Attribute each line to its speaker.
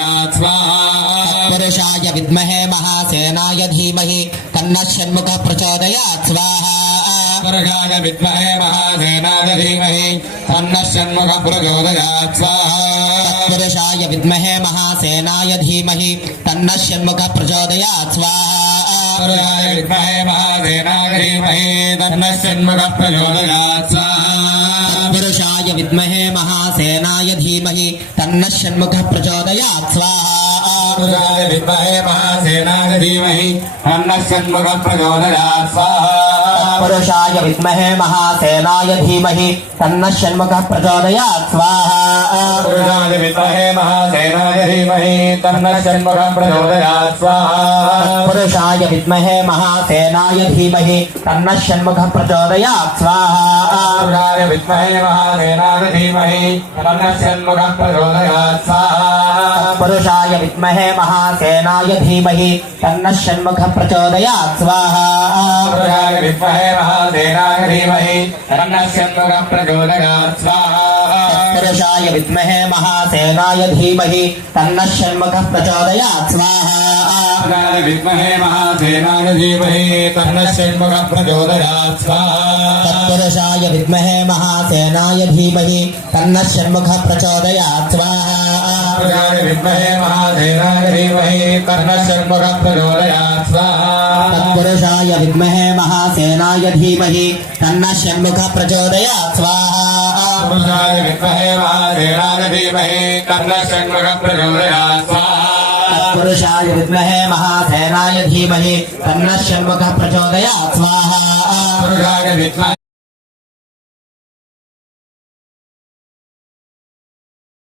Speaker 1: पुरुषाय विद्महे महासेनाय धीमह तन्नः षण्मुखः प्रचोदयात् स्वाहा पुरुषाय विद्महे महासेनाय धीमहि तन्नः षण्मुखः प्रचोदयात् स्वाहा पुरुषाय महासेनाय धीमह तन्नः षण्मुखः प्रचोदयात् स्वाहा पुरुषाय विद्महे महासेनाय धीमहि तन्नः षण्मुखः प्रचोदयात् स्वाहा विद्महे महासेनाय धीमहि तन्नः षण्मुखः प्रचोदयात् स्वाहा महाभुजाय विद्महे महासेनाय धीमहि तन्नः पुरुषाय विद्महे महासेनाय धीमहि तन्नः षण्मुखः प्रचोदयात् स्वाहा पुरुषाय विद्महे महासेनाय धीमहि तन्नः षण्मुखः प्रचोदयात् स्वाहा पुरुषाय विद्महे महासेनाय धीमहि तन्नः षण्मुखः प्रचोदयात् स्वाहा पुरुषाय विद्महे महासेनाय धीमहि तन्नः षण्मुखः प्रचोदयात् स्वाहा पुरुषाय विद्महे महासेनाय धीमहि तन्नः षण्मुखः प्रचोदयात् स्वाहा पुरुषाय विद्महे महासेनाय धीमहि तन्नः षण्मुखः प्रचोदयात् स्वाहा पुरुषाय विद्महे महासेनाय धीमहि तन्नः षण्मुखः प्रचोदयात् स्वाहा विद्महे महासेनाय धीमहि तन्नः षण्मुखः प्रचोदयात् स्वाहा पुरुषाय विद्महे महासेनाय धीमहि तन्नः षण्मुखः प्रचोदयात् स्वाहा विद्महे महाधैराय धीमहि कर्णशर्मकं प्रचोदयात् स्वाहा तत्पुरुषाय विद्महे महासेनाय धीमहि कर्णशर्मुखः प्रचोदयात् स्वाहा पुरुषाय विद्महे महाधैराय धीमहि कर्णशर्मकं प्रचोदयात् स्वाहा पुरुषाय विद्महे महासेनाय धीमहि कर्णशर्मुखः प्रचोदयात् स्वाहा पुरुषाय विद्महे